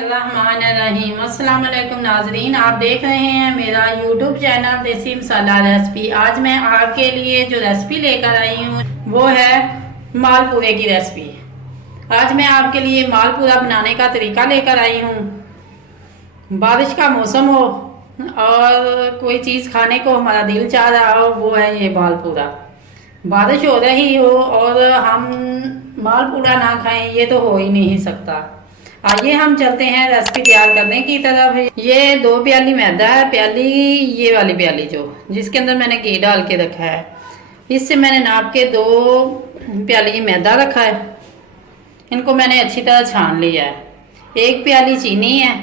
बिस्मिल्लाहिर्रहमानिर्रहीम। अस्सलाम वालेकुम नाजरीन, आप देख रहे हैं मेरा यूट्यूब चैनल देसी मसाला रेसिपी। आज मैं आपके लिए जो रेसिपी लेकर आई हूँ वो है मालपुरे की रेसिपी। आज मैं आपके लिए मालपुरा बनाने का तरीका लेकर आई हूँ। बारिश का मौसम हो और कोई चीज़ खाने को हमारा दिल चाह रहा हो, वो है ये मालपुरा। बारिश हो रही हो और हम मालपुरा ना खाएं, ये तो हो ही नहीं सकता। आइए हम चलते हैं रेसिपी तैयार करने की तरफ। ये 2 प्याली मैदा है, प्याली ये वाली प्याली जो जिसके अंदर मैंने घी डाल के रखा है, इससे मैंने नाप के 2 प्याली मैदा रखा है। इनको मैंने अच्छी तरह छान लिया है। 1 प्याली चीनी है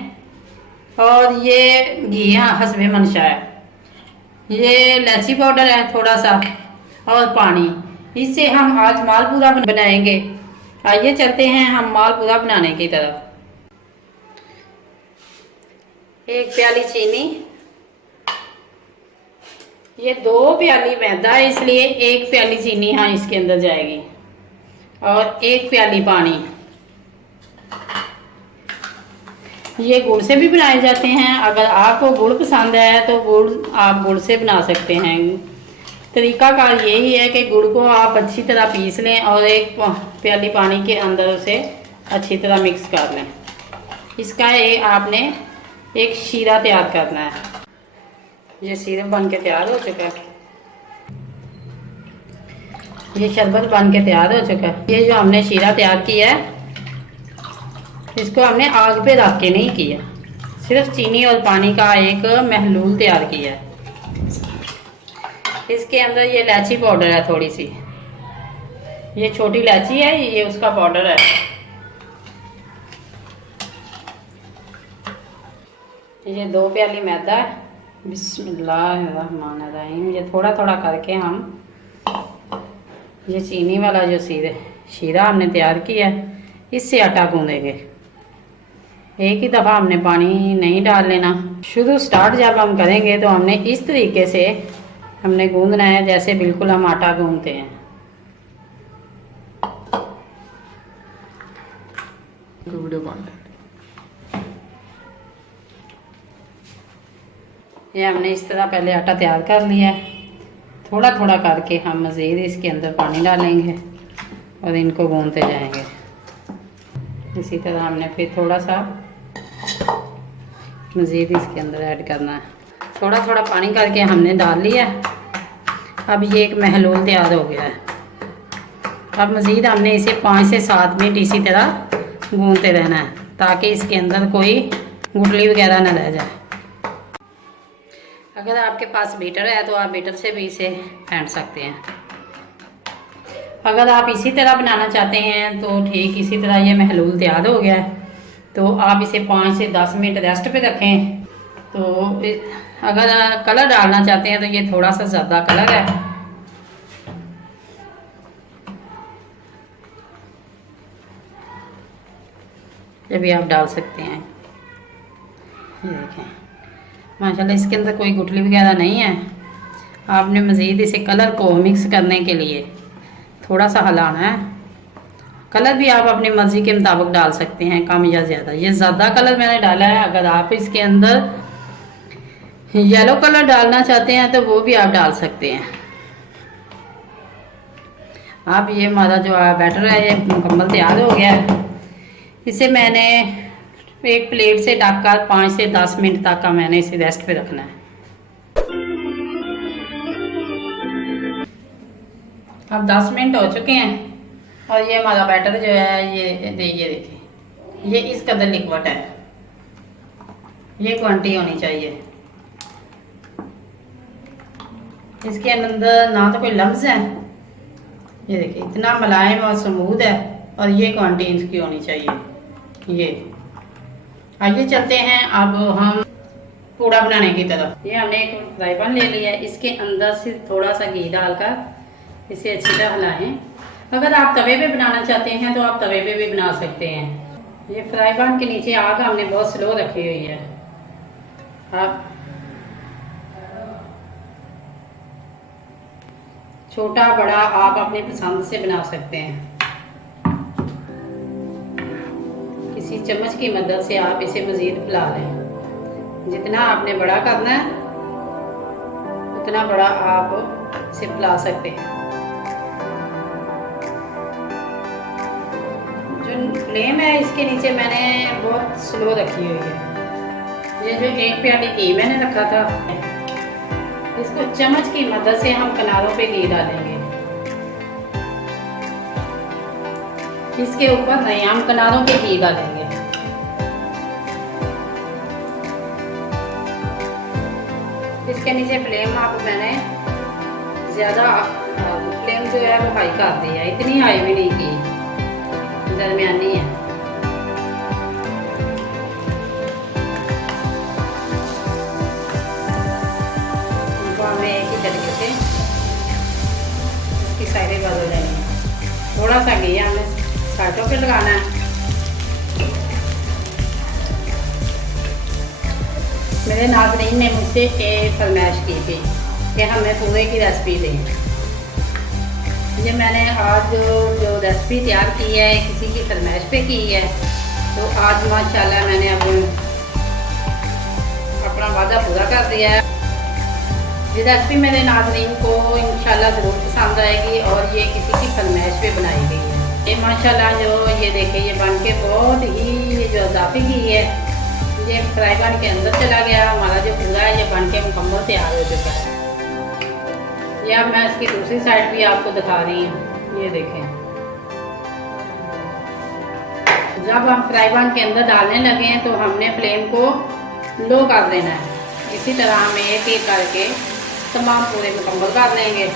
और ये घी हस्बे मंशा है। ये इलायची पाउडर है थोड़ा सा और पानी। इससे हम आज मालपुरा बनाएंगे। आइए चलते हैं हम मालपुरा बनाने की तरफ। 1 प्याली चीनी, ये 2 प्याली मैदा है इसलिए 1 प्याली चीनी हाँ इसके अंदर जाएगी और 1 प्याली पानी। ये गुड़ से भी बनाए जाते हैं। अगर आपको गुड़ पसंद है तो गुड़ आप गुड़ से बना सकते हैं। तरीकाकार यही है कि गुड़ को आप अच्छी तरह पीस लें और 1 प्याली पानी के अंदर उसे अच्छी तरह मिक्स कर लें। इसका आपने एक शीरा तैयार करना है। ये सिरप बन के तैयार हो चुका है, ये शरबत बन के तैयार हो चुका है। ये जो हमने शीरा तैयार किया है इसको हमने आग पे रख के नहीं किया, सिर्फ चीनी और पानी का एक महलूल तैयार किया है। इसके अंदर ये इलायची पाउडर है थोड़ी सी, ये छोटी इलायची है, ये उसका पाउडर है। ये 2 प्याली मैदा है। बिस्मिल्लाहिर्रहमानिर्रहीम। ये थोड़ा थोड़ा करके हम ये चीनी वाला जो शीरा हमने तैयार किया है इससे आटा गूंदेंगे। एक ही दफ़ा हमने पानी नहीं डाल लेना। शुरू स्टार्ट जब हम करेंगे तो हमने इस तरीके से हमने गूंदना है जैसे बिल्कुल हम आटा गूंदते हैं। ये हमने इस तरह पहले आटा तैयार कर लिया है। थोड़ा थोड़ा करके हम मज़ीद इसके अंदर पानी डालेंगे और इनको गूंदते जाएंगे। इसी तरह हमने फिर थोड़ा सा मज़ीद इसके अंदर ऐड करना है। थोड़ा थोड़ा पानी करके हमने डाल लिया। अब ये एक महलूल तैयार हो गया है। अब मज़ीद हमने इसे 5 से 7 मिनट इसी तरह गूंदते रहना है ताकि इसके अंदर कोई गुठली वगैरह ना रह जाए। अगर आपके पास बीटर है तो आप बीटर से भी इसे फेंट सकते हैं। अगर आप इसी तरह बनाना चाहते हैं तो ठीक इसी तरह ये महलूल तैयार हो गया है तो आप इसे 5 से 10 मिनट रेस्ट पे रखें। तो अगर कलर डालना चाहते हैं तो ये थोड़ा सा ज़्यादा कलर है, ये भी आप डाल सकते हैं। ये देखें माशाल्लाह इसके अंदर कोई गुठली वगैरह नहीं है। आपने मज़ीद इसे कलर को मिक्स करने के लिए थोड़ा सा हिलाना है। कलर भी आप अपनी मर्ज़ी के मुताबिक डाल सकते हैं, कम या ज़्यादा। ये ज़्यादा कलर मैंने डाला है। अगर आप इसके अंदर येलो कलर डालना चाहते हैं तो वो भी आप डाल सकते हैं। अब ये हमारा जो बैटर है ये मुकम्मल तैयार हो गया है। इसे मैंने एक प्लेट से ढककर 5 से 10 मिनट तक का मैंने इसे रेस्ट पे रखना है। अब 10 मिनट हो चुके हैं और ये हमारा बैटर जो है ये देखिए ये इस कदर लिक्विड है। ये क्वांटिटी होनी चाहिए। इसके अंदर ना तो कोई लफ्ज़ है, ये देखिए इतना मुलायम और स्मूथ है और ये क्वांटिटी इसकी होनी चाहिए। ये आइए चलते हैं अब हम पूड़ा बनाने की तरफ। ये हमने एक फ्राई पैन ले लिया है, इसके अंदर सिर्फ थोड़ा सा घी डालकर इसे अच्छी तरह हिलाएं। अगर आप तवे पे बनाना चाहते हैं तो आप तवे पे भी बना सकते हैं। ये फ्राई पैन के नीचे आग हमने बहुत स्लो रखी हुई है। आप छोटा बड़ा आप अपनी पसंद से बना सकते हैं। किसी किसी चम्मच की मदद से आप इसे मज़ीद फैला लें। जितना आपने बड़ा करना है उतना बड़ा आप इसे फैला सकते हैं। जो फ्लेम है इसके नीचे मैंने बहुत स्लो रखी हुई है। ये जो 1 प्याली घी मैंने रखा था, इसको चम्मच की मदद से हम किनारों पे घी डालेंगे। इसके ऊपर नहीं, हम किनारों पे घी डालेंगे। इसके नीचे फ्लेम आप मैंने ज़्यादा फ्लेम जो है वो हाई कर दी है, इतनी हाई भी नहीं की, दरमियानी है। इनको हमें एक ही तरीके से इसकी साइडें बदल लेनी है। थोड़ा सा घी हमें साइडों पे लगाना है। मेरे नाज़रीन ने मुझसे एक फरमाइश की थी कि हमें पूरे की रेसिपी दें। ये मैंने आज जो रेसिपी तैयार की है किसी की फरमाइश पे की है, तो आज माशाल्लाह मैंने अपना वादा पूरा कर दिया है। ये रेसिपी मेरे नाज़रीन को इंशाल्लाह ज़रूर पसंद आएगी और ये किसी की फरमाइश पे बनाई गई है। ये माशाल्लाह जो ये देखे ये बन के बहुत ही जो इजाफी घी है ये फ्राई पैन के अंदर चला गया। हमारा जो पूरा है ये बन के मुकम्मल तैयार हो चुका है। ये अब मैं इसकी दूसरी साइड भी आपको दिखा रही हूँ। ये देखें, जब हम फ्राई पैन के अंदर डालने लगे हैं तो हमने फ्लेम को लो कर देना है। इसी तरह हम एक एक करके तमाम पूरे मुकम्मल कर लेंगे।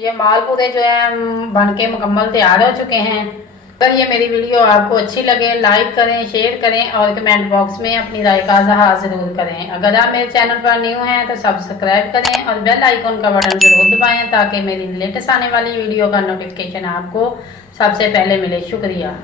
ये मालपुरे जो है बन के मुकम्मल तैयार हो चुके हैं। अगर ये मेरी वीडियो आपको अच्छी लगे लाइक करें, शेयर करें और कमेंट बॉक्स में अपनी राय का इज़हार ज़रूर करें। अगर आप मेरे चैनल पर न्यू हैं तो सब्सक्राइब करें और बेल आइकन का बटन ज़रूर दबाएं ताकि मेरी लेटेस्ट आने वाली वीडियो का नोटिफिकेशन आपको सबसे पहले मिले। शुक्रिया।